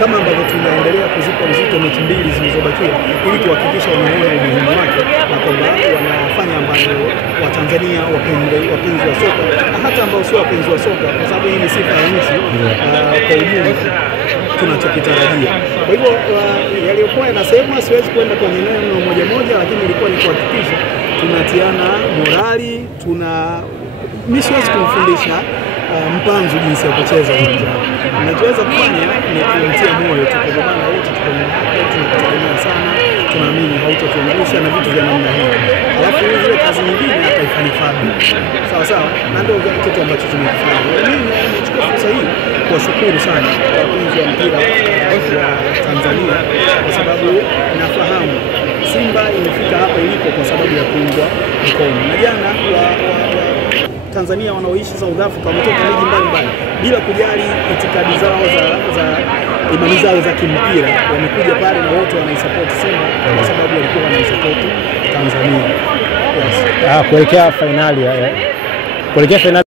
kama ambavyo tunaendelea kuzipa uzito mechi mbili zilizobakia ili kuhakikisha wanaona umuhimu wake na kwamba wanafanya ambayo Watanzania wapenzi wa soka na hata ambao sio wapenzi wa soka, kwa sababu hii ni sifa ya nchi kwa ujumla tunachokitarajia. Kwa hivyo yaliyokuwa yanasema siwezi kwenda kwenye neno moja, lakini ilikuwa ni kuhakikisha tunatiana morali, mimi siwezi kumfundisha Mpanzu jinsi ya kucheza uwanjani. Tunachoweza kufanya ni kumtia moyo tu, kwa maana wote tunakutegemea sana, tunaamini hautotuangusha na vitu vya namna hiyo. Alafu ile kazi nyingine ataifanya Fadlu. Sawa sawa, na ndio kitu ambacho tumekifanya. Mimi nachukua fursa hii kuwashukuru sana wapenzi wa mpira wa Tanzania, kwa sababu nafahamu Simba imefika hapa ilipo kwa sababu ya kuungwa mkono. Na jana Tanzania wanaoishi South Africa wametoka miji mbalimbali bila kujali itikadi zao za imani zao za kimpira, wamekuja pale na wote wanaisupport Simba kwa sababu walikuwa wanaisupport Tanzania. Yes. Kuelekea finali